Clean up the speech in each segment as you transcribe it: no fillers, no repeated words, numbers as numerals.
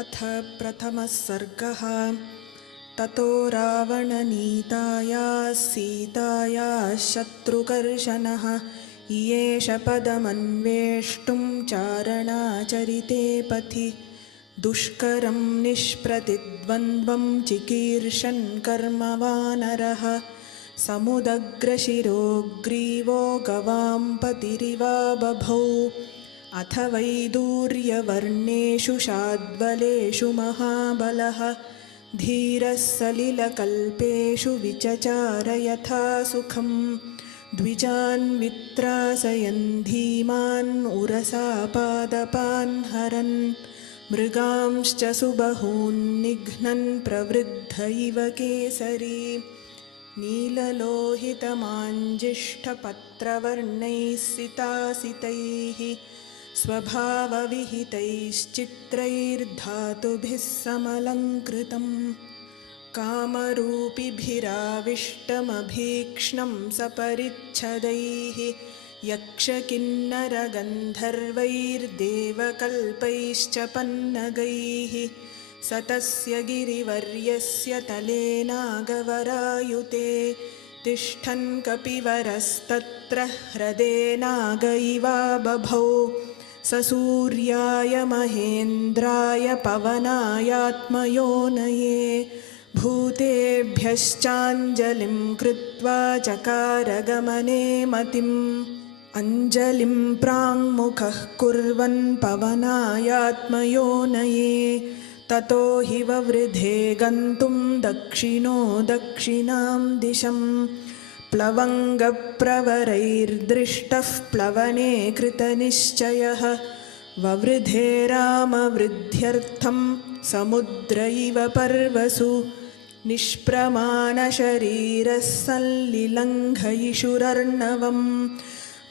अथ प्रथमः सर्गः। ततो रावणनीतायाः सीतायाः शत्रुकर्षणः इयेष पदमन्वेष्टुं चारणाचरिते पथि दुष्करं निष्प्रतिद्वन्द्वं चिकीर्षन् कर्मवानरः समुदग्रशिरो ग्रीवो गवां पतिरिवा बभौ अथ वैदूर्यवर्णेषु शाद्बलेषु महाबलः धीरः सलिलकल्पेषु विचचार यथा सुखं द्विजान् वित्रासयन् धीमान् उरसा पादपान् हरन् मृगांश्च सुबहून् निघ्नन् प्रवृद्ध इव केसरी नीललोहितमाञ्जिष्ठपत्रवर्णैः सितासितैः स्वभावविहितैश्चित्रैर्धातुभिः समलङ्कृतं कामरूपिभिराविष्टमभीक्ष्णं सपरिच्छदैः यक्षकिन्नरगन्धर्वैर्देवकल्पैश्च पन्नगैः स तस्य गिरिवर्यस्य तलेनागवरायुते तिष्ठन् कपिवरस्तत्र ह्रदेनाग इवा बभौ स सूर्याय महेन्द्राय पवनायात्मयोनये भूतेभ्यश्चाञ्जलिं कृत्वा चकारगमने मतिम् अञ्जलिं प्राङ्मुखः कुर्वन् पवनायात्मयोनये ततो हि ववृधे गन्तुं दक्षिणो दक्षिणां दिशं प्लवङ्गप्रवरैर्दृष्टः प्लवने कृतनिश्चयः ववृधे रामवृद्ध्यर्थं समुद्र इव पर्वसु निष्प्रमाणशरीरः सल्लिलङ्घयिषुरर्णवं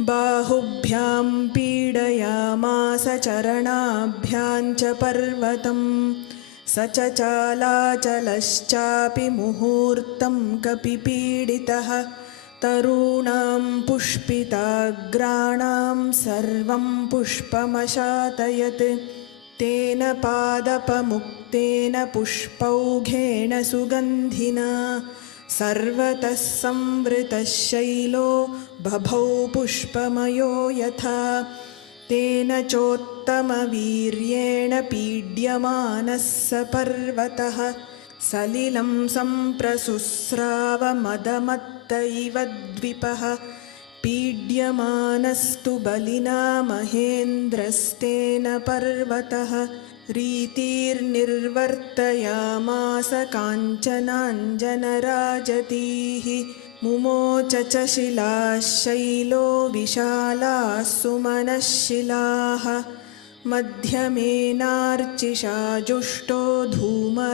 बाहुभ्यां पीडयामास चरणाभ्यां च पर्वतं स च चालाचलश्चापि मुहूर्तं कपिपीडितः तरूणां पुष्पिताग्राणां सर्वं पुष्पमशातयत् तेन पादपमुक्तेन पुष्पौघेन सुगन्धिना सर्वतः संवृतः शैलो बभौ पुष्पमयो यथा तेन चोत्तमवीर्येण पीड्यमानः स पर्वतः सलिलं सम्प्रसुस्रावमदमत्त इव द्विपः पीड्यमानस्तु बलिना महेन्द्रस्तेन पर्वतः रीतिर्निर्वर्तयामास काञ्चनाञ्जनराजतीः मुमोच च शिलाः शैलो विशालाः सुमनःशिलाः मध्यमेनार्चिषा जुष्टो धूमराजीरिवानलः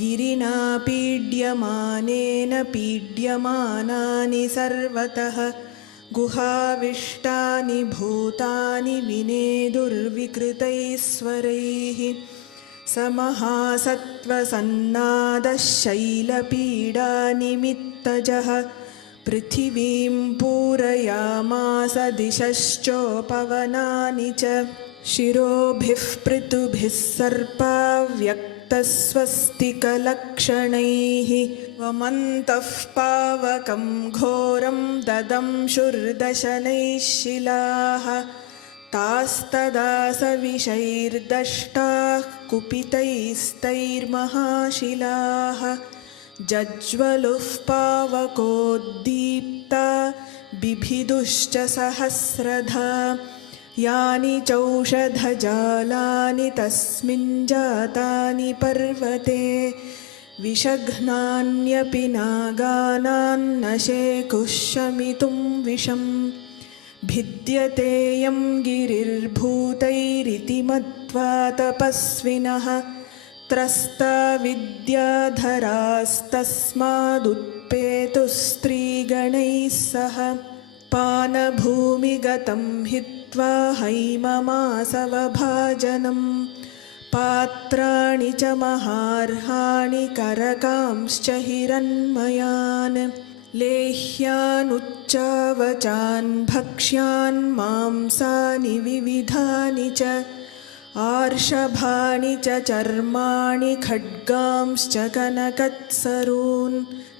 गिरिना पीड्यमानेन पीड्यमानानि सर्वतः गुहाविष्टानि भूतानि विनेदुर्विकृतैस्वरैः स महासत्त्वसन्नादः शैलपीडानिमित्तजः पृथिवीं पूरयामास दिशश्चोपवनानि च शिरोभिः पृतुभिः सर्पाव्यक्तस्वस्तिकलक्षणैः वमन्तः पावकं घोरं ददंशुर्दशनैः शिलाः तास्तदा सविशैर्दष्टाः कुपितैस्तैर्महाशिलाः जज्वलुः पावकोद्दीप्ता बिभिदुश्च सहस्रधा यानि चौषधजालानि तस्मिन् जातानि पर्वते विषघ्नान्यपि नागानान्न शेकुः शमितुं विषम् भिद्यतेयं गिरिर्भूतैरिति मत्वा तपस्विनः त्रस्ता विद्याधरास्तस्मादुत्पेतुस्त्रीगणैः सह पानभूमिगतं हित्वा हैममासवभाजनं पात्राणि च महार्हाणि करकांश्च हिरण्मयान् लेह्यानुच्चावचान् भक्ष्यान् मांसानि विविधानि च आर्षभानि च चर्माणि खड्गांश्च कनकत्सरून्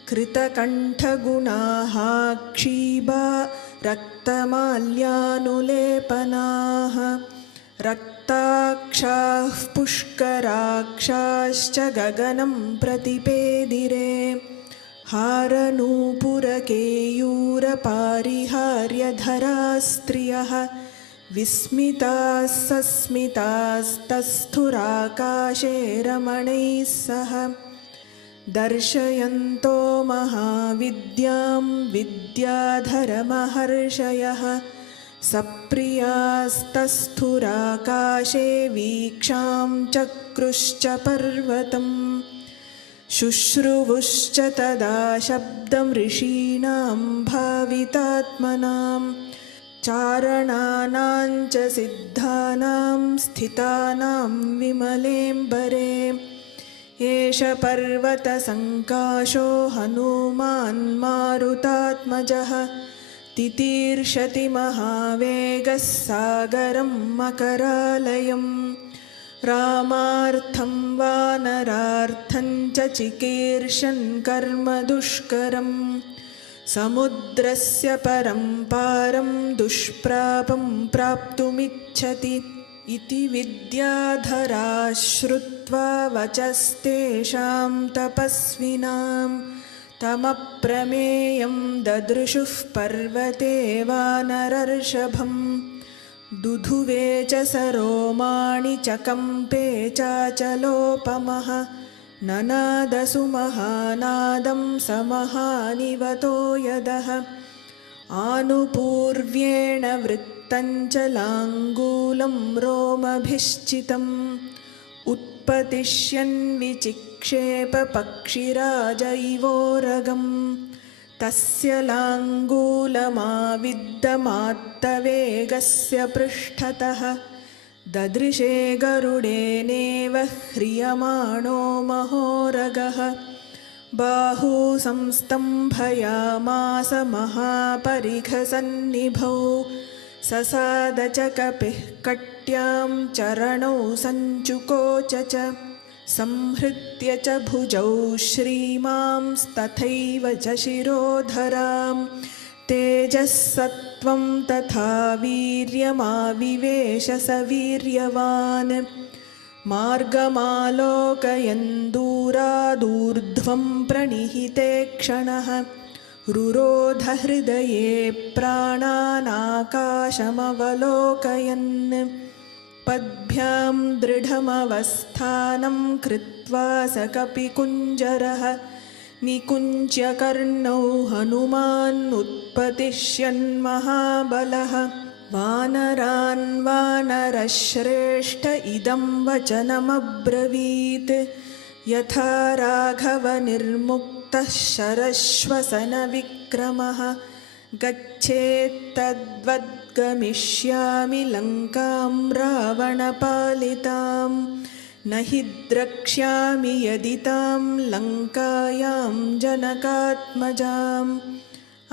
कृतकण्ठगुणाः क्षीबा रक्तमाल्यानुलेपनाः रक्ताक्षाः पुष्कराक्षाश्च गगनं प्रतिपेदिरे हारनूपुरकेयूरपारिहार्यधराः स्त्रियः विस्मिताः सस्मितास्तस्थुराकाशे रमणैः सह दर्शयन्तो महाविद्यां विद्याधरमहर्षयः सप्रियास्तस्थुराकाशे वीक्षां चक्रुश्च पर्वतम् शुश्रुवुश्च तदा शब्दं ऋषीणां भावितात्मनां चारणानां च सिद्धानां स्थितानां विमलेऽम्बरे एष पर्वतसङ्काशो हनूमान् मारुतात्मजः तितीर्षति महावेगः सागरं मकरालयम् रामार्थं वानरार्थं च चिकीर्षन् कर्म दुष्करं समुद्रस्य परं पारं दुष्प्रापं प्राप्तुमिच्छति इति विद्याधराः श्रुत्वा वचस्तेषां तपस्विनां तमप्रमेयं ददृशुः पर्वते वानरर्षभम् दुधुवे च सरोमाणि च कम्पे चाचलोपमः ननादसु महानादं समहानिवतो यदः आनुपूर्व्येण वृत्तं च लाङ्गूलं रोमभिश्चितम् उत्पतिष्यन् विचिक्षेप पक्षिराज इवोरगम् तस्य लाङ्गूलमाविद्धमात्तवेगस्य पृष्ठतः ददृशे गरुडेनेव ह्रियमाणो महोरगः बाहू संस्तम्भयामास महापरिघसन्निभौ ससाद च कपिः कट्यां चरणौ सञ्चुकोच च संहृत्य च भुजौ श्रीमांस्तथैव च शिरोधरां तेजः सत्त्वं तथा वीर्यमाविवेश स वीर्यवान् मार्गमालोकयन् दूरादूर्ध्वं प्रणिहिते क्षणः रुरोध हृदये प्राणानाकाशमवलोकयन् पद्भ्यां दृढमवस्थानं कृत्वा स कपिकुञ्जरः निकुञ्च्य कर्णौ हनुमानुत्पतिष्यन्महाबलः वानरान् वानरश्रेष्ठ इदं वचनमब्रवीत् यथा राघवनिर्मुक्तः शरश्वसनविक्रमः गच्छेत्तद्वद्गमिष्यामि लङ्कां रावणपालितां न हि द्रक्ष्यामि यदि तां लङ्कायां जनकात्मजाम्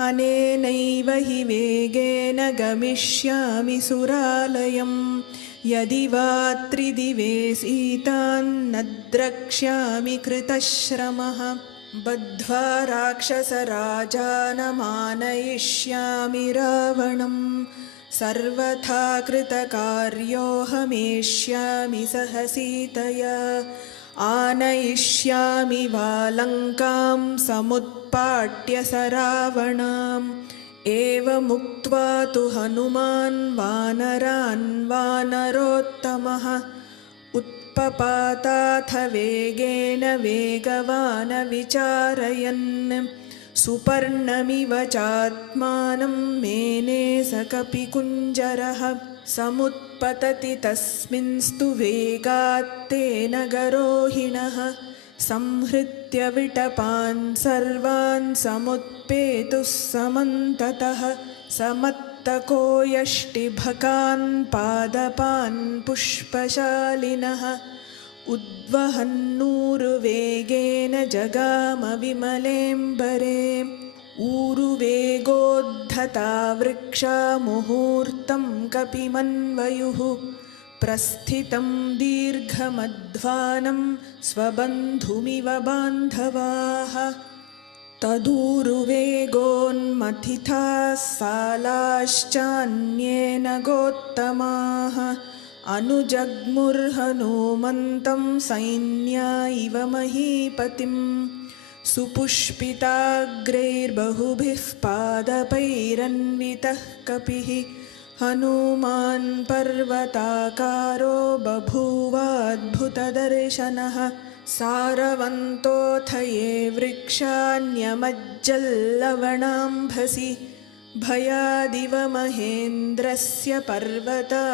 अनेनैव हि वेगेन गमिष्यामि सुरालयं यदि वा त्रिदिवे सीतान्न द्रक्ष्यामि कृतश्रमः बद्ध्वा राक्षसराजानमानयिष्यामि रावणं सर्वथा कृतकार्योऽहमेष्यामि सह सीतया आनयिष्यामि वा लङ्कां समुत्पाट्य स रावणाम् एवमुक्त्वा तु हनुमान् वानरान् वानरोत्तमः उत्पपाताथ वेगेन वेगवान् विचारयन् सुपर्णमिव चात्मानं मेने स कपिकुञ्जरः समुत्पतति तस्मिंस्तु वेगात्तेन गरोहिणः संहृत्य विटपान् सर्वान् समुत्पेतुः समन्ततः समत्तको यष्टिभकान् पादपान् पुष्पशालिनः उद्वहन्नूरुवेगेन जगाम विमलेऽम्बरे ऊरुवेगोद्धता वृक्षा मुहूर्तं कपिमन्वयुः प्रस्थितं दीर्घमध्वानं स्वबन्धुमिव बान्धवाः तदूरुवेगोन्मथिताः सालाश्चान्येन गोत्तमाः अनुजग्मुर्हनूमन्तं सैन्या इव महीपतिं सुपुष्पिताग्रैर्बहुभिः पादपैरन्वितः कपिः हनूमान् पर्वताकारो बभूवाद्भुतदर्शनः सारवन्तोऽथ ये वृक्षाण्यमज्जल्लवणाम्भसि भयादिव महेन्द्रस्य पर्वतावरुणालये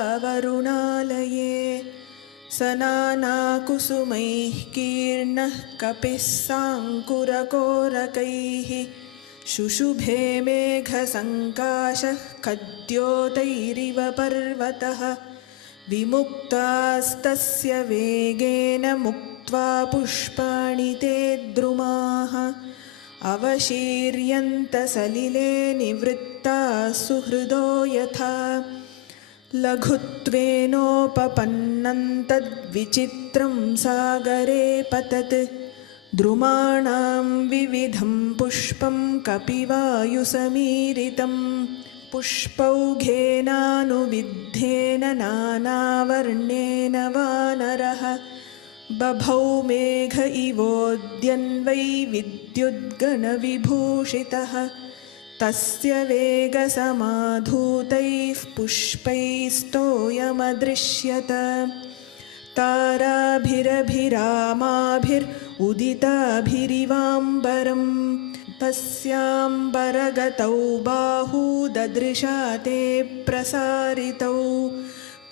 स नानाकुसुमैः कीर्णः कपिः साङ्कुरकोरकैः शुशुभे मेघसङ्काशः खद्योतैरिव पर्वतः विमुक्तास्तस्य वेगेन मुक्त्वा पुष्पाणि ते द्रुमाः अवशीर्यन्त सलिले निवृत्ताः सुहृदो यथा लघुत्वेनोपपन्नं तद्विचित्रं सागरे पतत् द्रुमाणां विविधं पुष्पं कपिवायुसमीरितं पुष्पौघेनानुविद्धेन नानावर्णेन वानरः बभौ मेघ इवोद्यन्वै विद्युद्गणविभूषितः तस्य वेगसमाधूतैः पुष्पैस्तोयमदृश्यत ताराभिरभिरामाभिरुदिताभिरिवाम्बरं तस्याम्बरगतौ बाहू ददृशा ते प्रसारितौ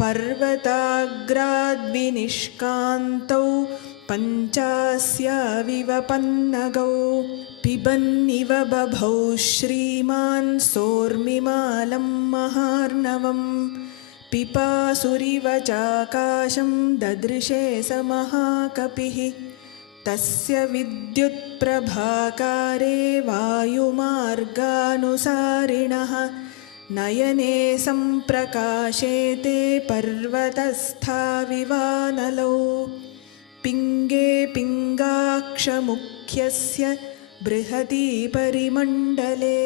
पर्वताग्राद्विनिष्कान्तौ पञ्चास्याविव पन्नगौ पिबन्निव बभौ श्रीमान् सोर्मिमालं महार्णवं पिपासुरिव चाकाशं ददृशे स महाकपिः तस्य विद्युत्प्रभाकारे वायुमार्गानुसारिणः नयने सम्प्रकाशेते पर्वतस्थाविवानलौ पिङ्गे पिङ्गाक्षमुख्यस्य बृहती परिमण्डले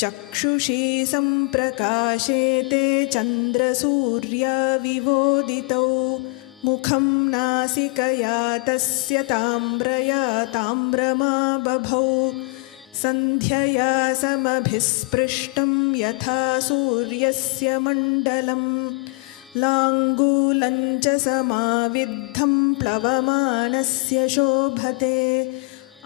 चक्षुषी सम्प्रकाशेते चन्द्रसूर्याविवोदितौ मुखं नासिकया तस्य ताम्रया ताम्रमा बभौ सन्ध्यया समभिस्पृष्टं यथा सूर्यस्य मण्डलं लाङ्गूलं च समाविद्धं प्लवमानस्य शोभते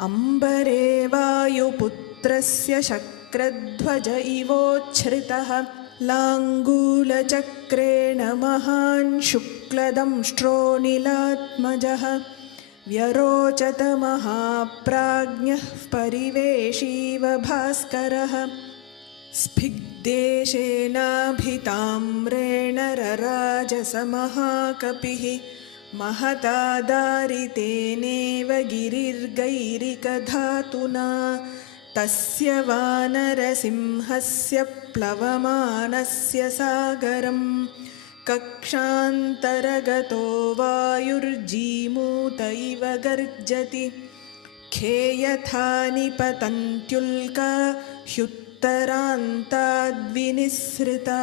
अम्बरे वायुपुत्रस्य शक्रध्वज इवोच्छ्रितः लाङ्गूलचक्रेण महान् शुक्लदंष्ट्रोनिलात्मजः व्यरोचत महाप्राज्ञः परिवेशीव भास्करः स्फिग्देशेनाभिताम्रेण रराजस महाकपिः महतादारितेनेव गिरिर्गैरिकधातुना तस्य वानरसिंहस्य प्लवमानस्य सागरं कक्षान्तरगतो वायुर्जीमूत इव गर्जति खेयथा निपतन्त्युल्का ह्युत्तरान्ताद्विनिसृता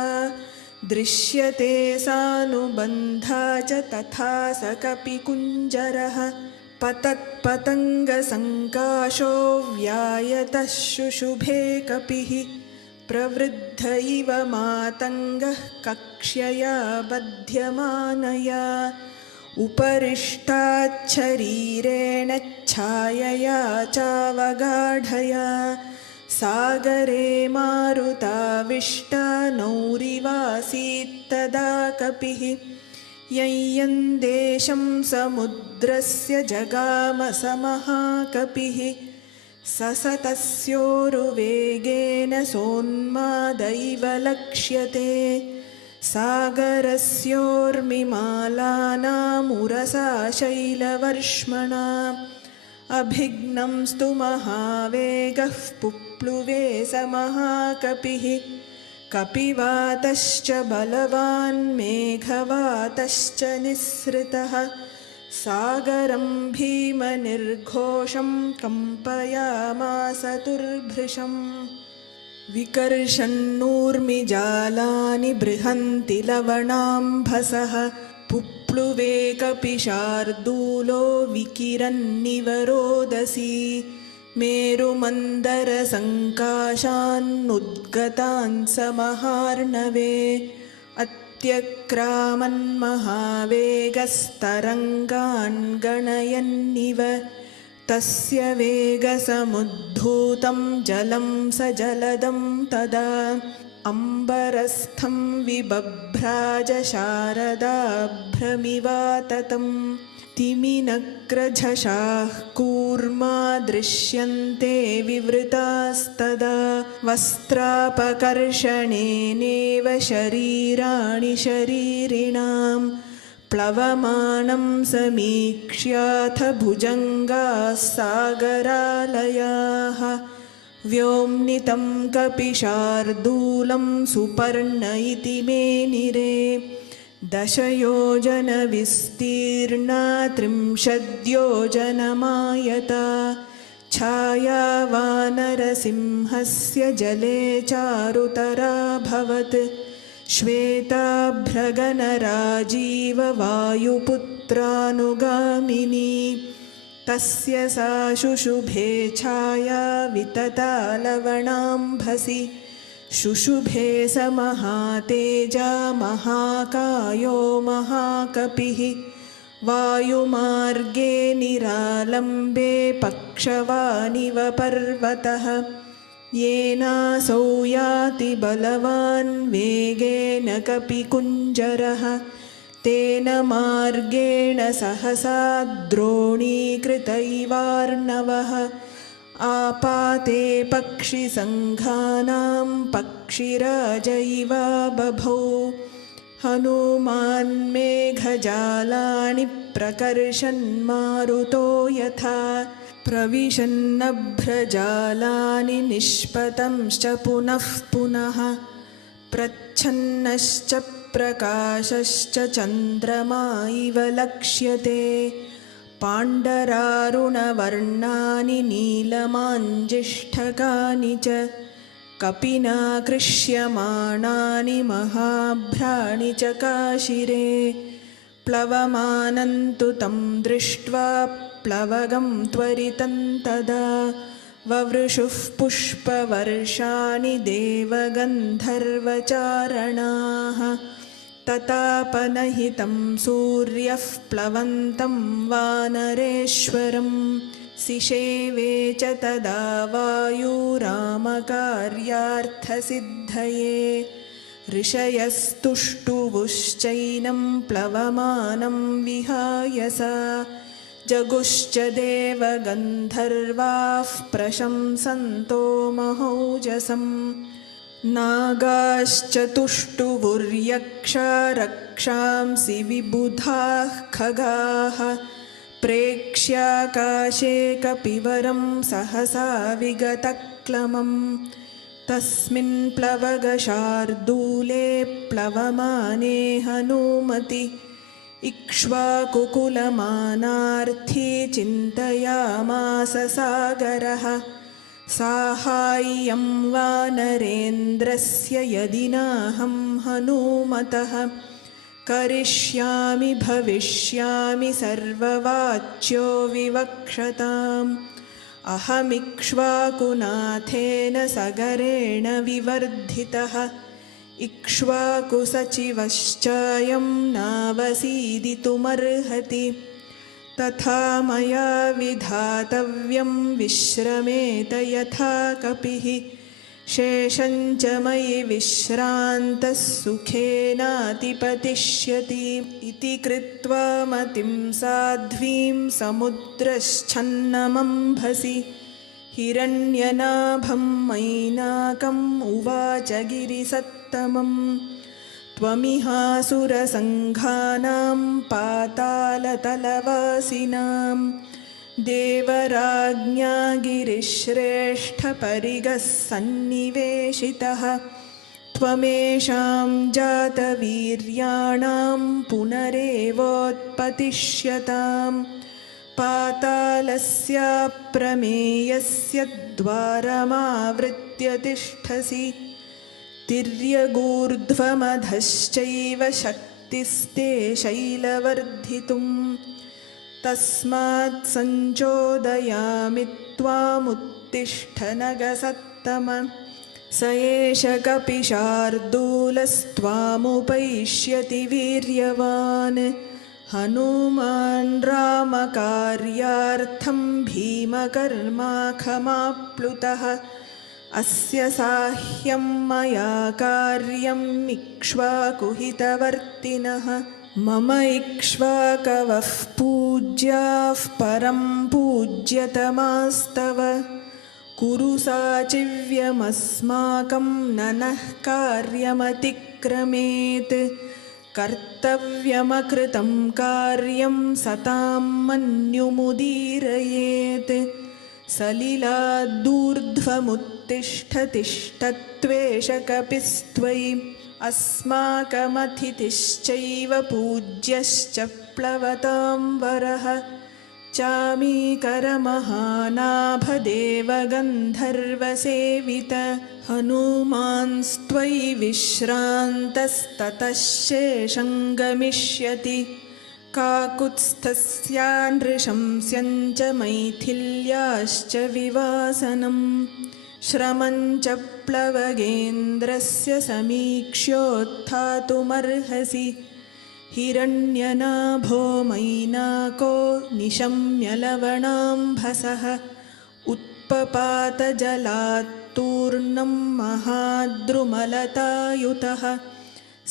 दृश्यते सानुबन्धा च तथा स कपिकुञ्जरः पतत्पतङ्गसङ्काशो व्यायतः शुशुभे कपिः प्रवृद्ध इव मातङ्गः कक्ष्यया बध्यमानया उपरिष्टाच्छरीरेण छायया चावगाढया सागरे मारुताविष्टा नौरिवासीत्तदा कपिः यय्यन्देशं समुद्रस्य जगाम स महाकपिः ससतस्योरुवेगेन सोन्मादैव लक्ष्यते सागरस्योर्मिमालानामुरसा शैलवर्ष्मणा अभिघ्नं स्तु महावेगः पुप्लुवे स महाकपिः कपिवातश्च बलवान् मेघ मेघवातश्च निःसृतः सागरं भीमनिर्घोषं कम्पयामास तुर्भृशम् विकर्षन्नूर्मिजालानि बृहन्ति लवणाम्भसः पुप्लुवे कपिशार्दूलो विकिरन्निव रोदसी मेरुमन्दरसङ्काशान्नुद्गतान् समहार्णवे अत्यक्रामन्महावेगस्तरङ्गान् गणयन्निव तस्य वेगसमुद्धूतं जलं स जलदं तदा अम्बरस्थं विबभ्राज शारदाभ्रमिवाततं तिमिनग्रझषाः कूर्मा दृश्यन्ते विवृतास्तदा वस्त्रापकर्षणेनेव शरीराणि शरीरिणां प्लवमानं समीक्ष्याथ भुजङ्गाः सागरालयाः व्योम्नितं कपिशार्दूलं सुपर्ण इति मेनिरे 10 योजनविस्तीर्णा 30 योजनमायता छाया वानरसिंहस्य जले चारुतराभवत् श्वेताभ्रगनराजीववायुपुत्रानुगामिनी तस्य सा शुशुभे छाया वितता लवणाम्भसि शुशुभे स महातेजा महाकायो महाकपिः वायुमार्गे निरालम्बे पक्षवानिव पर्वतः येनासौ याति बलवान् वेगेन कपिकुञ्जरः तेन मार्गेण सहसा द्रोणीकृतैवार्णवः आपाते पक्षिसङ्घानां पक्षिराजैवा बभौ हनुमान् मेघजालानि प्रकर्षन्मारुतो यथा प्रविशन्नभ्रजालानि निष्पतंश्च पुनः पुनः प्रच्छन्नश्च प्रकाशश्च चन्द्रमा इव लक्ष्यते पाण्डरारुणवर्णानि नीलमाञ्जिष्ठकानि च कपिना कृष्यमाणानि महाभ्राणि च काशिरे प्लवमानन्तु तं दृष्ट्वा प्लवगं त्वरितं तदा ववृषुः पुष्पवर्षाणि देवगन्धर्वचारणाः ततापनहितं सूर्यः प्लवन्तं वानरेश्वरं सिषेवे च तदा वायुरामकार्यार्थसिद्धये ऋषयस्तुष्टुवुश्चैनं प्लवमानं विहाय सा जगुश्च देवगन्धर्वाः प्रशंसन्तो महौजसम् नागाश्च तुष्टुवुर्यक्षा रक्षांसि विबुधाः खगाः प्रेक्ष्याकाशे कपिवरं सहसा विगतक्लमं तस्मिन् प्लवगशार्दूले प्लवमाने हनूमति इक्ष्वाकुकुलमानार्थी चिन्तयामास सागरः साहाय्यं वानरेन्द्रस्य यदि नाहं हनूमतः करिष्यामि भविष्यामि सर्ववाच्यो विवक्षताम् अहमिक्ष्वाकुनाथेन सगरेण विवर्धितः इक्ष्वाकुसचिवश्चायं नावसीदितुमर्हति तथा मया विधातव्यं विश्रमेत यथा कपिः शेषञ्च मयि विश्रान्तः सुखेनातिपतिष्यति इति कृत्वा मतिं साध्वीं समुद्रश्छन्नमम्भसि हिरण्यनाभं मैनाकम् उवाच गिरिसत्तमम् त्वमिहासुरसङ्घानां पातालतलवासिनां देवराज्ञा गिरिश्रेष्ठपरिगः सन्निवेशितः त्वमेषां जातवीर्याणां पुनरेवोत्पतिष्यतां पातालस्याप्रमेयस्य द्वारमावृत्य तिष्ठसि तिर्यगूर्ध्वमधश्चैव शक्तिस्ते शैलवर्धितुं तस्मात् सञ्चोदयामि त्वामुत्तिष्ठ नगसत्तम स एष कपिशार्दूलस्त्वामुपैष्यति वीर्यवान् हनुमान् रामकार्यार्थं भीमकर्माखमाप्लुतः अस्य साह्यं मया कार्यम् इक्ष्वाकुहितवर्तिनः मम इक्ष्वाकवः पूज्याः परं पूज्यतमास्तव कुरु साचिव्यमस्माकं ननः कार्यमतिक्रमेत् कर्तव्यमकृतं कार्यं सतां मन्युमुदीरयेत् सलिलादूर्ध्वमुत्तिष्ठतिष्ठत्वेष कपिस्त्वयि अस्माकमतिथिश्चैव पूज्यश्च प्लवतां वरः चामीकरमहानाभदेवगन्धर्वसेवित हनुमान्स्त्वयि विश्रान्तस्ततः शेषं गमिष्यति काकुत्स्थस्यानृशंस्यञ्च मैथिल्याश्च विवासनं श्रमं च प्लवगेन्द्रस्य समीक्ष्योत्थातुमर्हसि हिरण्यनाभो मैनाको निशम्य लवणाम्भसः उत्पपातजलात्तूर्णं महाद्रुमलतायुतः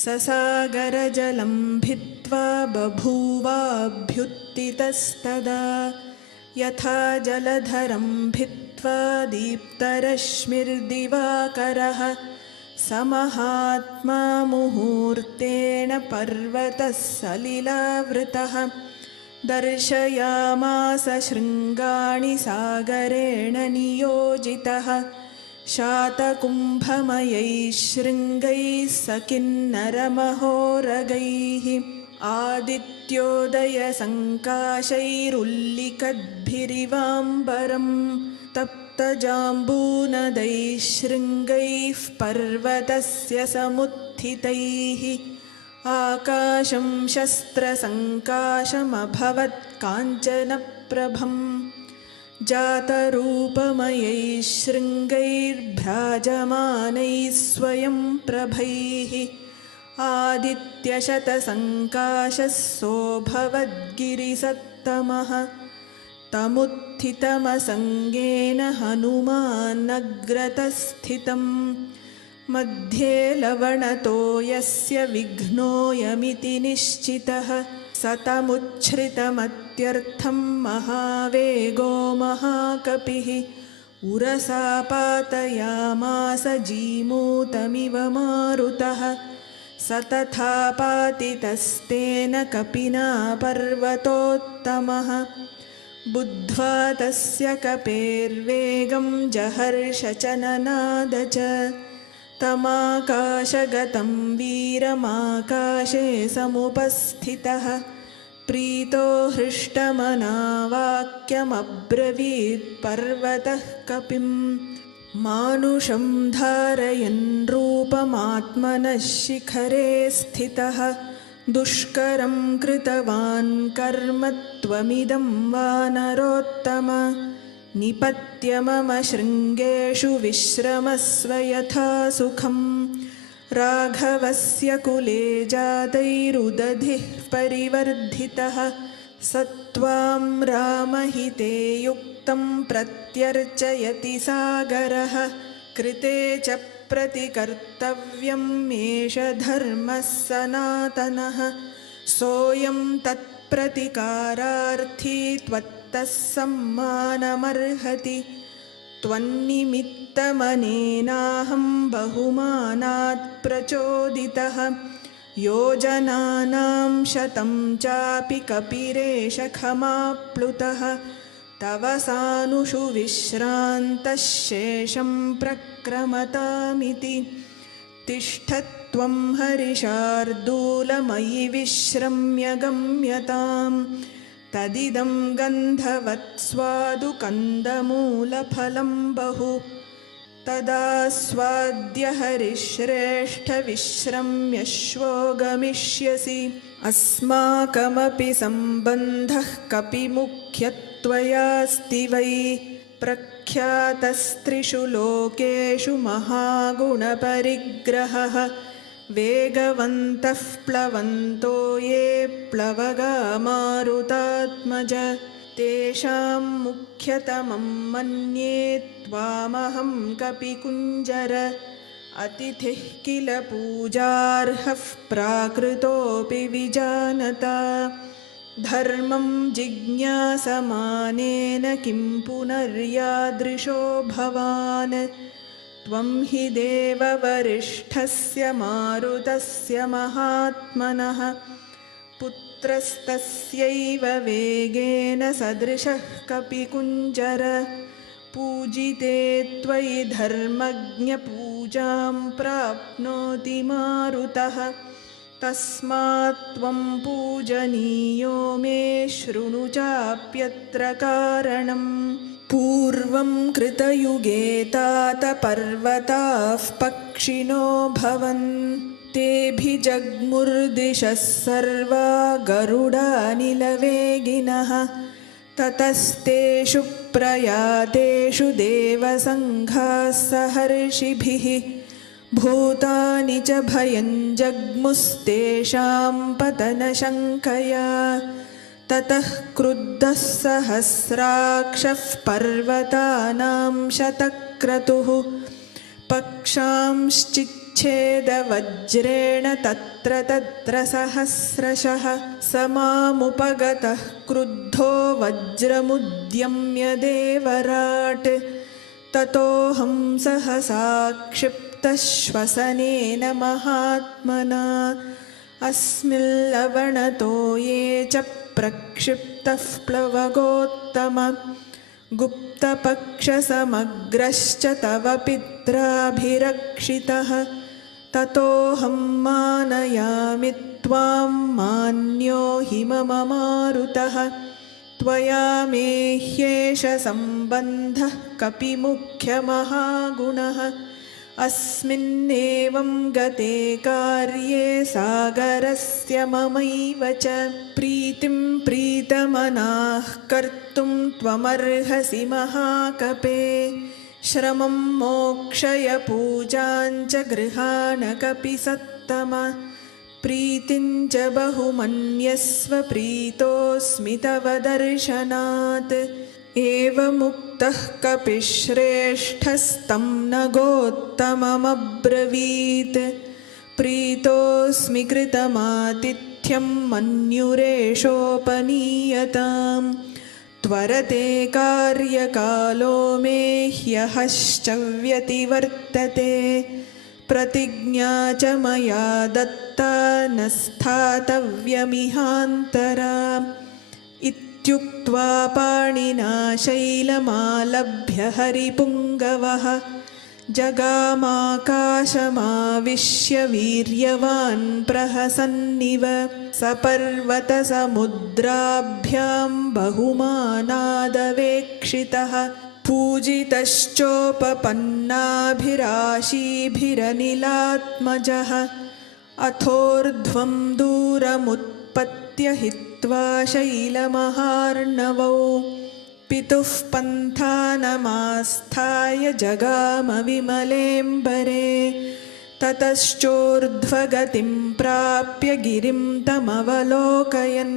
ससागरजलं भित्त्वा बभूवाभ्युत्थितस्तदा यथा जलधरं भित्त्वा दीप्तरश्मिर्दिवाकरः समहात्मा मुहूर्तेन पर्वतः सलिलावृतः दर्शयामास शृङ्गाणि सागरेण नियोजितः शातकुम्भमयैः शृङ्गैः सकिन्नरमहोरगैः आदित्योदयसङ्काशैरुल्लिकद्भिरिवाम्बरं तप्तजाम्बूनदैः शृङ्गैः पर्वतस्य समुत्थितैः आकाशं शस्त्रसङ्काशमभवत् काञ्चनप्रभं जातरूपमयैः शृङ्गैर्भ्राजमानैः स्वयं प्रभैः आदित्यशतसङ्काशः सोऽभवद्गिरिसत्तमः तमुत्थितमसङ्गेन हनुमानग्रतस्थितं मध्ये लवणतो यस्य विघ्नोऽयमिति निश्चितः सतमुच्छ्रितमत्यर्थं महावेगो महाकपिः उरसा पातयामास जीमूतमिव मारुतः स तथा पातितस्तेन कपिना पर्वतोत्तमः बुद्ध्वा तस्य कपेर्वेगं जहर्ष च ननाद च तमाकाशगतं वीरमाकाशे समुपस्थितः प्रीतो हृष्टमना वाक्यमब्रवीत् पर्वतः कपिं मानुषं धारयन् रूपमात्मनः शिखरे स्थितः दुष्करं कृतवान् कर्म त्वमिदं वानरोत्तम निपत्य मम शृङ्गेषु विश्रमस्व यथा सुखं राघवस्य कुले जातैरुदधिः परिवर्धितः स त्वां रामहिते युक्तं प्रत्यर्चयति सागरः कृते च प्रतिकर्तव्यम् एष धर्मः सनातनः सोऽयं तत्प्रतिकारार्थी त्वत्तः सम्मानमर्हति त्वन्निमित्तमनेनाहं बहुमानात् प्रचोदितः योजनानां शतं चापि कपिरेष खमाप्लुतः तव सानुषु विश्रान्तः शेषं प्रक्रमतामिति तिष्ठत्वं हरिशार्दूलमयि विश्रम्य गम्यतां तदिदं गन्धवत्स्वादु कन्दमूलफलं बहु तदास्वाद्य हरिश्रेष्ठविश्रम्यश्वो गमिष्यसि अस्माकमपि सम्बन्धः कपि मुख्यत्वयास्ति वै प्रख्यातस्त्रिषु लोकेषु महागुणपरिग्रहः वेगवन्तः प्लवन्तो ये प्लवगा मारुतात्मज तेषां मुख्यतमं मन्ये त्वामहं कपिकुञ्जर अतिथिः किल पूजार्हः प्राकृतोऽपि विजानता धर्मं जिज्ञासमानेन किं पुनर्यादृशो भवान् त्वं हि देववरिष्ठस्य मारुतस्य महात्मनः पुत्रस्तस्यैव वेगेन सदृशः कपिकुञ्जर पूजिते त्वयि धर्मज्ञपूजां प्राप्नोति मारुतः तस्मात् त्वं पूजनीयो मे शृणु चाप्यत्र कारणम् पूर्वं कृतयुगे तात पर्वताः पक्षिणो भवन् तेऽभिजग्मुर्दिशः सर्वा गरुडानिलवेगिनः ततस्तेषु प्रयातेषु देवसङ्घाः सहर्षिभिः भूतानि च भयं जग्मुस्तेषां पतनशङ्कया ततः क्रुद्धः सहस्राक्षः पर्वतानां शतक्रतुः पक्षांश्चिच्छेदवज्रेण तत्र तत्र सहस्रशः समामुपगतः क्रुद्धो वज्रमुद्यम्य देवराट् ततोऽहं सहसा क्षिप्तश्वसनेन महात्मना अस्मिल्लवणतो ये च प्रक्षिप्तः प्लवगोत्तम गुप्तपक्षसमग्रश्च तव पित्राभिरक्षितः ततोऽहं मानयामि त्वां मान्यो हि मम मारुतः त्वया मे ह्येष सम्बन्धः कपिमुख्यमहागुणः अस्मिन्नेवं गते कार्ये सागरस्य ममैव च प्रीतिं प्रीतमनाः कर्तुं त्वमर्हसि महाकपे श्रमं मोक्षय पूजां च गृहाण कपिसत्तम प्रीतिं च बहुमन्यस्व प्रीतोऽस्मि तव दर्शनात् एवमुक्तः कपिश्रेष्ठस्तं नगोत्तममब्रवीत् प्रीतोऽस्मि कृतमातिथ्यं मन्युरेषोपनीयतां त्वरते कार्यकालो मे ह्यहश्च व्यतिवर्तते प्रतिज्ञा च मया दत्ता न स्थातव्यमिहान्तरा इत्युक्त्वा पाणिना शैलमालभ्य हरिपुङ्गवः जगामाकाशमाविश्य वीर्यवान् प्रहसन्निव सपर्वतसमुद्राभ्यां बहुमानादवेक्षितः पूजितश्चोपपन्नाभिराशीभिरनिलात्मजः अथोर्ध्वं दूरमुत्पत्य हित्वा शैलमहार्णवौ पितुः पन्थानमास्थाय जगाम विमलेऽम्बरे ततश्चोर्ध्वगतिं प्राप्य गिरिं तमवलोकयन्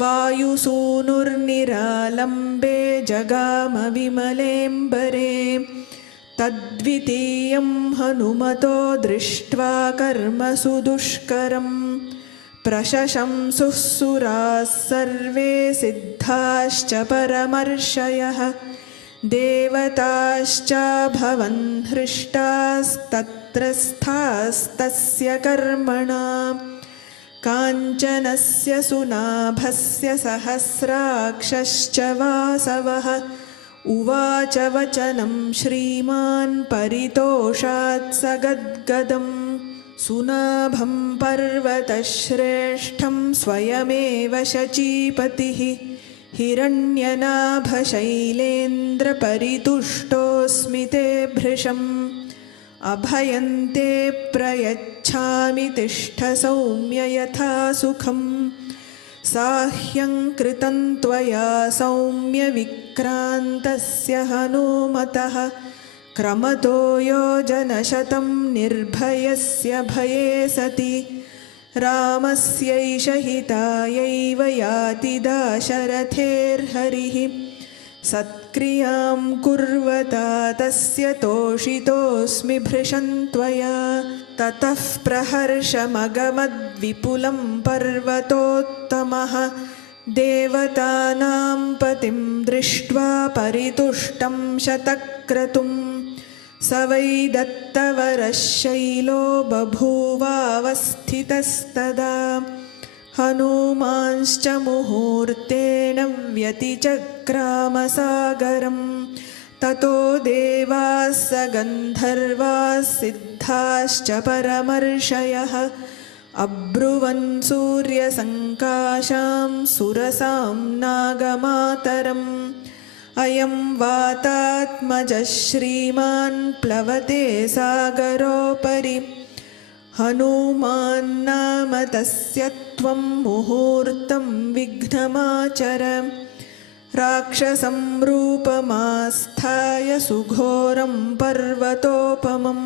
वायुसूनुर्निरालम्बे जगाम विमलेऽम्बरे तद्वितीयं हनुमतो दृष्ट्वा कर्मसु दुष्करं प्रशशंसुः सुराः सर्वे सिद्धाश्च परमर्षयः देवताश्चाभवन् हृष्टास्तत्र स्थास्तस्य कर्मणा काञ्चनस्य सुनाभस्य सहस्राक्षश्च वासवः उवाच वचनं श्रीमान् परितोषात् स गद्गदम् सुनाभं पर्वतश्रेष्ठं स्वयमेव शचीपतिः हिरण्यनाभशैलेन्द्रपरितुष्टोऽस्मि ते भृशम् अभयं ते प्रयच्छामि तिष्ठ सौम्य यथा सुखम् साह्यं कृतं त्वया सौम्य विक्रान्तस्य हनूमतः क्रमतो योजनशतं निर्भयस्य भये सति रामस्यैष हितायैव याति दाशरथेर्हरिः सत्क्रियां कुर्वता तस्य तोषितोऽस्मि भृशं त्वया ततः प्रहर्षमगमद्विपुलं पर्वतोत्तमः देवतानां पतिं दृष्ट्वा परितुष्टं शतक्रतुं स वै दत्तवरः शैलो बभूवावस्थितस्तदा हनूमांश्च मुहूर्तेन व्यतिचक्रामसागरं ततो देवाः स गन्धर्वाः सिद्धाश्च परमर्षयः अब्रुवन् सूर्यसङ्काशां सुरसां नागमातरम् अयं वातात्मजः श्रीमान् प्लवते सागरोपरि हनूमान्नाम तस्य त्वं मुहूर्तं विघ्नमाचर राक्षसं रूपमास्थाय सुघोरं पर्वतोपमं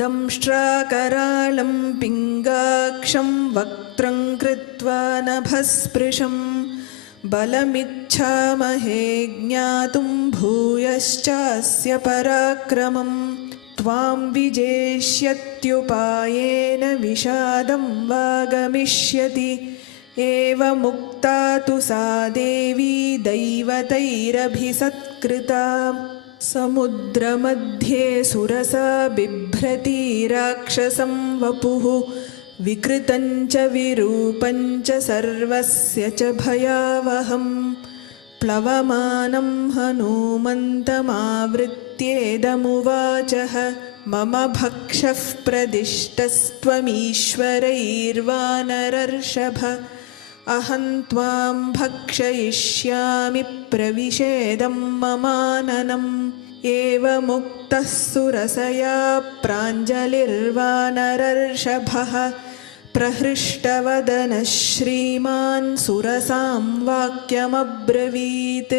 दंष्ट्राकरालं पिङ्गाक्षं वक्त्रं कृत्वा नभस्पृशं बलमिच्छामहे ज्ञातुं भूयश्चास्य पराक्रमम् त्वां विजेष्यत्युपायेन विषादं वागमिष्यति एवमुक्ता तु सा देवी दैवतैरभिसत्कृता समुद्रमध्ये सुरसा बिभ्रती राक्षसं वपुः विकृतं च विरूपं च सर्वस्य च भयावहम् प्लवमानं हनूमन्तमावृत्येदमुवाचः मम भक्षः प्रदिष्टस्त्वमीश्वरैर्वानरर्षभ अहं त्वां भक्षयिष्यामि प्रविशेदं ममाननम् एवमुक्तः सुरसया प्राञ्जलिर्वानरर्षभः प्रहृष्टवदनः श्रीमान् सुरसां वाक्यमब्रवीत्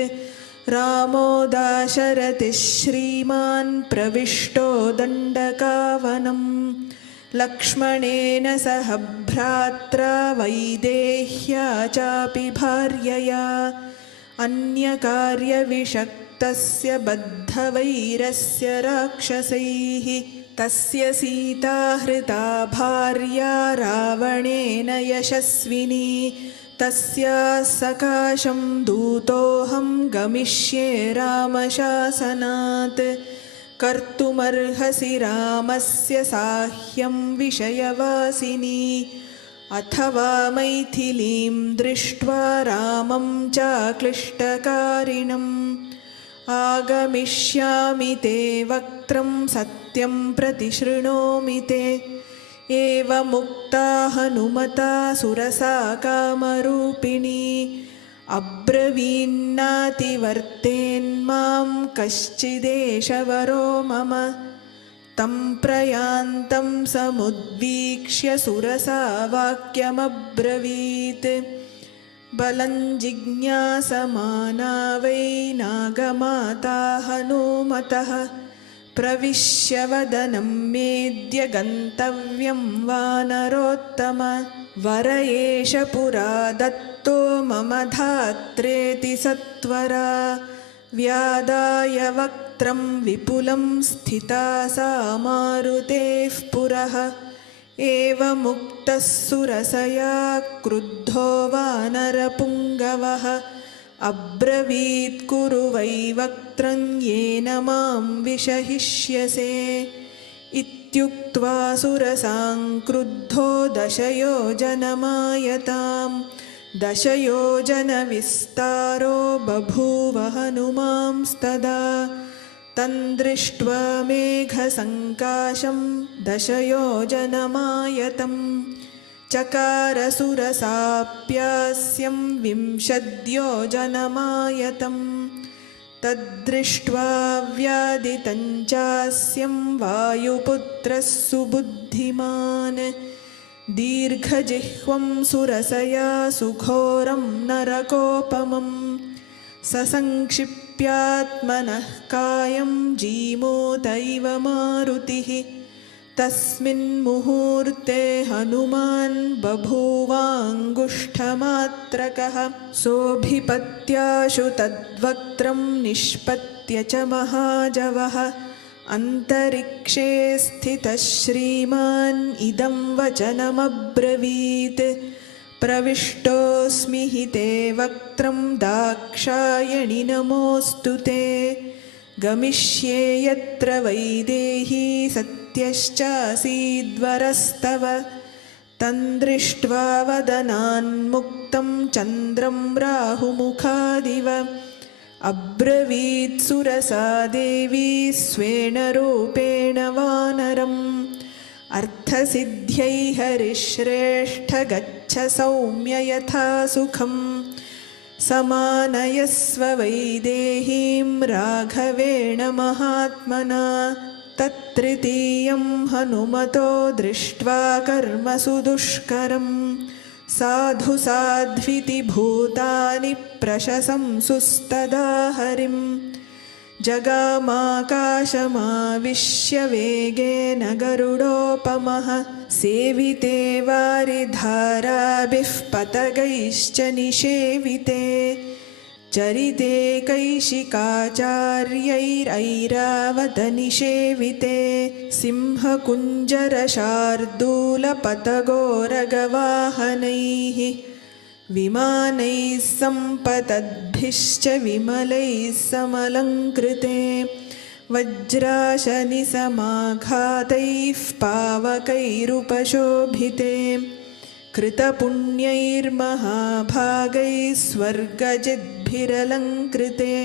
रामो दाशरथिः श्रीमान् प्रविष्टो दण्डकावनम् लक्ष्मणेन सह भ्रात्रा वैदेह्या चापि भार्यया अन्यकार्यविषक्तस्य बद्धवैरस्य राक्षसैः तस्य सीता हृता भार्या रावणेन यशस्विनी तस्याः सकाशं दूतोऽहं गमिष्ये रामशासनात् कर्तुमर्हसि रामस्य साह्यं विषयवासिनी अथवा मैथिलीं दृष्ट्वा रामं चाक्लिष्टकारिणम् आगमिष्यामि ते वक्त्रं सत्यं प्रतिशृणोमि ते एवमुक्ता हनुमता सुरसा कामरूपिणी अब्रवीन्नातिवर्तेन्मां कश्चिदेशवरो मम तं प्रयान्तं समुद्वीक्ष्य सुरसा वाक्यमब्रवीत् बलं जिज्ञासमाना वै नागमाता हनूमतः प्रविश्य वदनं मेद्य गन्तव्यं वानरोत्तम वर एष पुरा दत्तो मम धात्रेति सत्वरा व्यादाय वक्त्रं विपुलं स्थिता सा मारुतेः पुरः एवमुक्तः सुरसया क्रुद्धो वानरपुङ्गवः अब्रवीत् कुरु वै वक्त्रं येन मां विषहिष्यसे इत्युक्त्वा सुरसां क्रुद्धो दशयोजनमायतां दशयोजनविस्तारो बभूव हनुमांस्तदा तन्दृष्ट्वा मेघसङ्काशं दशयोजनमायतम् चकार सुरसाप्यास्यं 20 योजनमायतम् तद्दृष्ट्वा व्यादितं चास्यं वायुपुत्रः सुबुद्धिमान् दीर्घजिह्वं सुरसया सुघोरं नरकोपमं ससंक्षिप्यात्मनः कायं जीमूत इव मारुतिः तस्मिन् मुहूर्ते हनुमान् बभूवाङ्गुष्ठमात्रकः सोऽभिपत्याशु तद्वक्त्रं निष्पत्य च महाजवः अन्तरिक्षे स्थितः श्रीमान् इदं वचनमब्रवीत् प्रविष्टोऽस्मि हि ते वक्त्रं दाक्षायणि नमोऽस्तु ते गमिष्ये यत्र वैदेही सत्यश्चासीद्वरस्तव तन्दृष्ट्वा वदनान्मुक्तं चन्द्रं राहुमुखादिव अब्रवीत् सुरसा देवी स्वेन रूपेण वानरम् अर्थसिद्ध्यै हरिश्रेष्ठ गच्छ सौम्य यथा सुखम् समानयस्व वैदेहीं राघवेण महात्मना तत्तृतीयं हनुमतो दृष्ट्वा कर्म सुदुष्करम् साधु साध्विति भूतानि प्रशंसुस्तदा हरिम् जगामाकाशमाविश्य वेगेन गरुडोपमः सेविते वारिधाराभिः पतगैश्च निषेविते चरिते कैशिकाचार्यैरैरावत निषेविते सिंहकुञ्जरशार्दूलपतगोरगवाहनैः विमानैः सम्पतद्भिश्च विमलैः समलङ्कृते वज्राशनिसमाघातैः पावकैरुपशोभिते कृतपुण्यैर्महाभागैः स्वर्गजिद्भिरलङ्कृते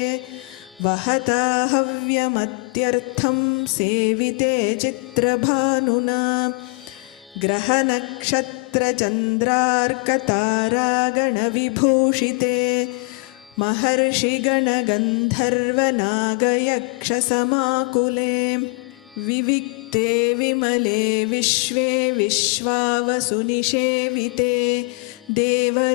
वहता हव्यमत्यर्थं सेविते चित्रभानुना ग्रहनक्षत्रचन्द्रार्कतारागणविभूषिते महर्षिगणगन्धर्वनागयक्षसमाकुले विविक्ते विमले विश्वे विश्वावसुनिषेविते देवराजगजाक्रान्ते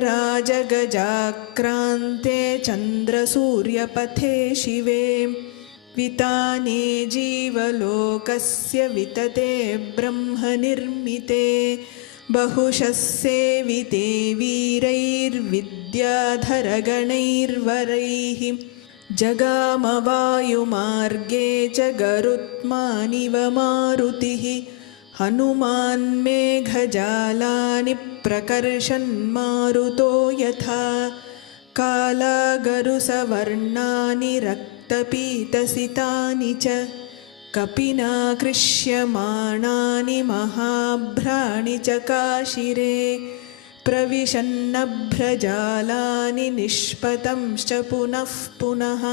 चन्द्रसूर्यपथे शिवे विताने जीवलोकस्य वितते ब्रह्मनिर्मिते बहुशः सेविते वीरैर्विद्याधरगणैर्वरैः जगामवायुमार्गे च गरुत्मानिव मारुतिः हनुमान् मेघजालानि प्रकर्षन्मारुतो यथा कालागरुसवर्णानि रक्तपीतसितानि च कपिना कृष्यमाणानि महाभ्राणि च काशिरे प्रविशन्नभ्रजालानि निष्पतंश्च पुनः पुनः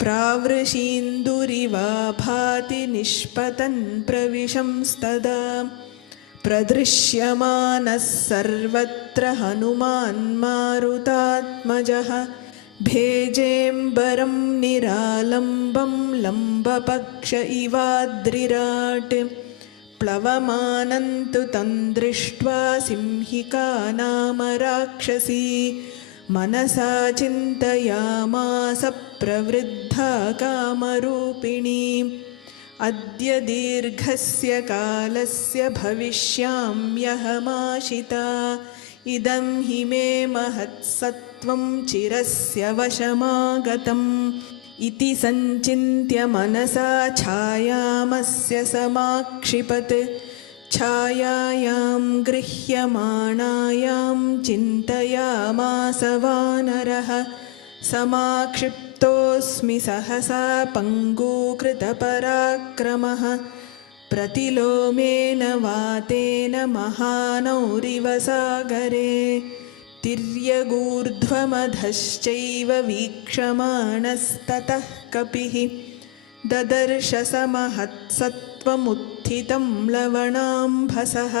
प्रावृषीन्दुरिवाभाति निष्पतन् प्रविशंस्तदा प्रदृश्यमानः सर्वत्र हनुमान् मारुतात्मजः भेजेम्बरं निरालम्बं लम्बपक्ष इवाद्रिराट् प्लवमानं तु तं दृष्ट्वा सिंहिका नाम राक्षसी मनसा चिन्तयामास प्रवृद्धा कामरूपिणी अद्य दीर्घस्य कालस्य भविष्याम्यहमाशिता इदं हि मे महत्सत्त्वं चिरस्य वशमागतम् इति सञ्चिन्त्य मनसा छायामस्य समाक्षिपत् छायायां गृह्यमाणायां चिन्तयामास वानरः समाक्षिप्तोऽस्मि सहसा पङ्गूकृतपराक्रमः प्रतिलोमेन वातेन महानौरिव सागरे तिर्यगूर्ध्वमधश्चैव वीक्षमाणस्ततः कपिः ददर्श समहत्सत्त्वमुत्थितं लवणाम्भसः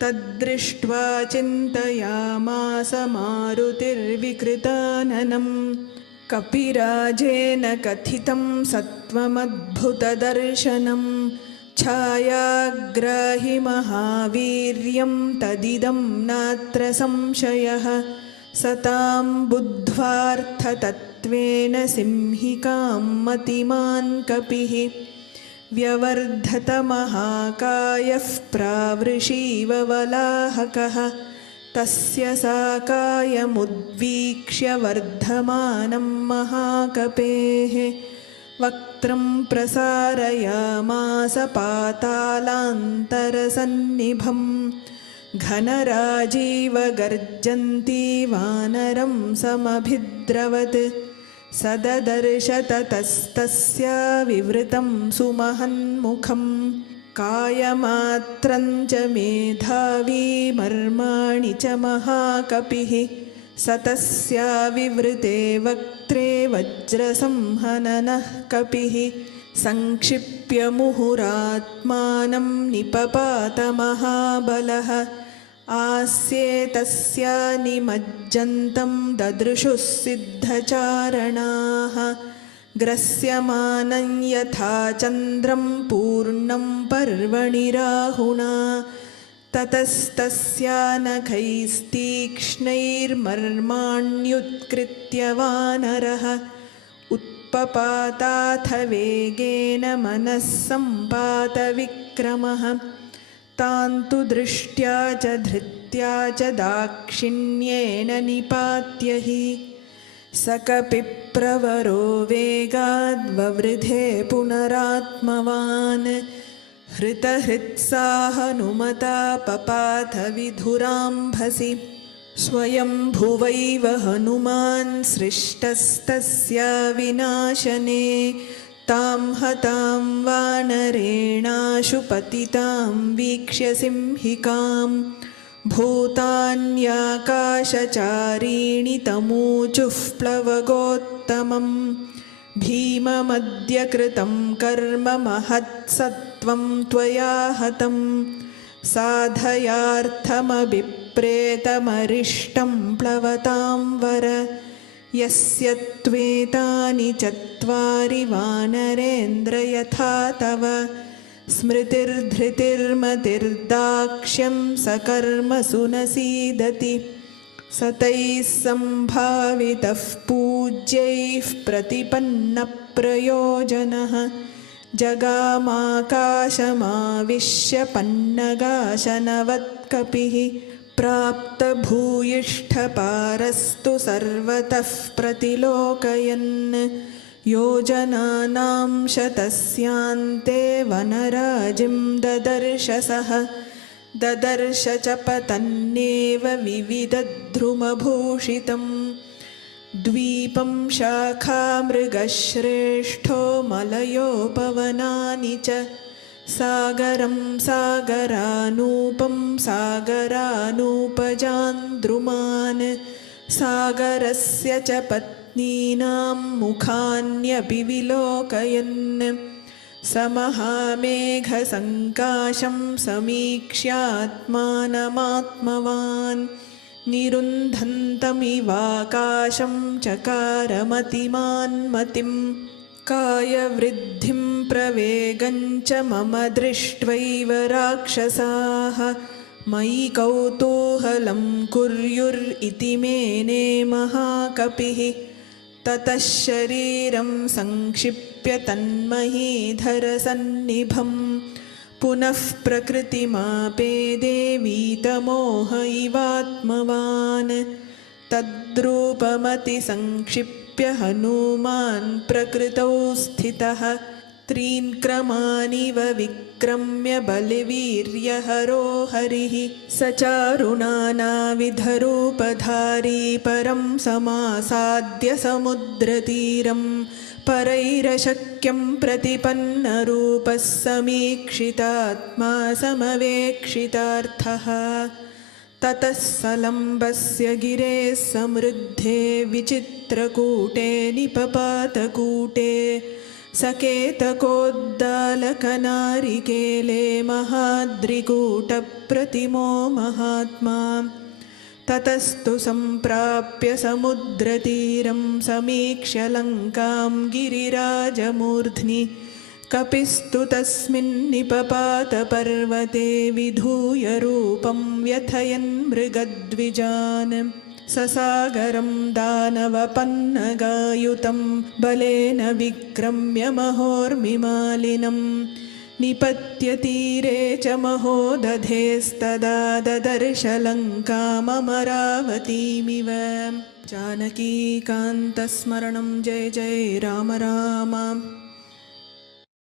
तद्दृष्ट्वा चिन्तयामास मारुतिर्विकृताननम् कपिराजेन कथितं सत्त्वमद्भुतदर्शनं छायाग्राहि महावीर्यं तदिदं नात्र संशयः सतां बुद्ध्वार्थतत्त्वेन सिंहिकां मतिमान् कपिः व्यवर्धत महाकायः प्रावृषीव वलाहकः तस्य साकायमुद्वीक्ष्य वर्धमानं महाकपेः वक्त्रं प्रसारयामास पातालान्तरसन्निभं घनराजीव गर्जन्ती वानरं समभिद्रवत् सददर्श ततस्तस्य विवृतं सुमहन्मुखं कायमात्रं च मेधावी मर्माणि च महाकपिः स तस्या विवृते वक्त्रे वज्रसंहननः कपिः संक्षिप्य मुहुरात्मानं निपपात महाबलः आस्ये तस्या निमज्जन्तं ददृशुः सिद्धचारणाः ग्रस्यमानं यथा चन्द्रं पूर्णं पर्वणि राहुणा ततस्तस्या नखैस्तीक्ष्णैर्मर्माण्युत्कृत्य वानरः उत्पपाताथ वेगेन मनः सम्पातविक्रमः तान्तु दृष्ट्या च धृत्या च दाक्षिण्येन निपात्य हि स कपिप्रवरो वेगाद्ववृधे पुनरात्मवान् हृतहृत्सा हनुमता पपाथ विधुराम्भसि स्वयंभुवैव हनुमान् सृष्टस्तस्या विनाशने तां हतां वानरेणाशु पतितां वीक्ष्य सिंहिकां भूतान्याकाशचारीणि तमूचुः प्लवगोत्तमं भीममद्य कृतं कर्म महत्सत्त्वं त्वया हतं साधयार्थमभिप्रेतमरिष्टं प्लवतां वर यस्य त्वेतानि चत्वारि वानरेन्द्र यथा तव स्मृतिर्धृतिर्मतिर्दाक्ष्यं सकर्मसु न सीदति स तैः सम्भावितः पूज्यैः प्रतिपन्नप्रयोजनः जगामाकाशमाविश्य पन्नगाशनवत्कपिः प्राप्तभूयिष्ठपारस्तु सर्वतः प्रतिलोकयन् योजनानां शतस्यान्ते वनराजिं ददर्श सः ददर्श च पतन्नेव विविधद्रुमभूषितं द्वीपं शाखामृगश्रेष्ठो मलयोपवनानि च सागरं सागरानूपं सागरानूपजान्द्रुमान् सागरस्य च पत्नीनां मुखान्यपि विलोकयन् स महामेघसङ्काशं समीक्ष्यात्मानमात्मवान् निरुन्धन्तमिवाकाशं चकारमतिमान्मतिं कायवृद्धिं प्रवेगं च मम दृष्ट्वैव राक्षसाः मयि कौतूहलं कुर्युरिति मेने महाकपिः ततः शरीरं संक्षिप्य तन्महीधरसन्निभं पुनः प्रकृतिमापेदे वीतमोह इवात्मवान् तद्रूपमतिसंक्षिप्य हनूमान् प्रकृतौ स्थितः त्रीन् क्रमानिव विक्रम्य बलिवीर्यहरो हरिः स चारुणानाविधरूपधारी परं समासाद्य समुद्रतीरं परैरशक्यं प्रतिपन्नरूपः समीक्षितात्मा समवेक्षितार्थः ततः सलम्बस्य गिरेः समृद्धे विचित्रकूटे निपपातकूटे सकेतकोद्दालकनारिकेले महाद्रिकूटप्रतिमो महात्मा। ततस्तु सम्प्राप्य समुद्रतीरं समीक्ष्य लङ्कां गिरिराजमूर्ध्नि कपिस्तु तस्मिन्निपपातपर्वते विधूय रूपं व्यथयन् मृगद्विजान्। ससागरं दानवपन्नगायुतं बलेन विक्रम्य महोर्मिमालिनं निपत्य तीरे च महोदधेस्तदा ददर्श लङ्काममरावतीमिव। जानकीकान्तस्मरणं जय जय राम राम।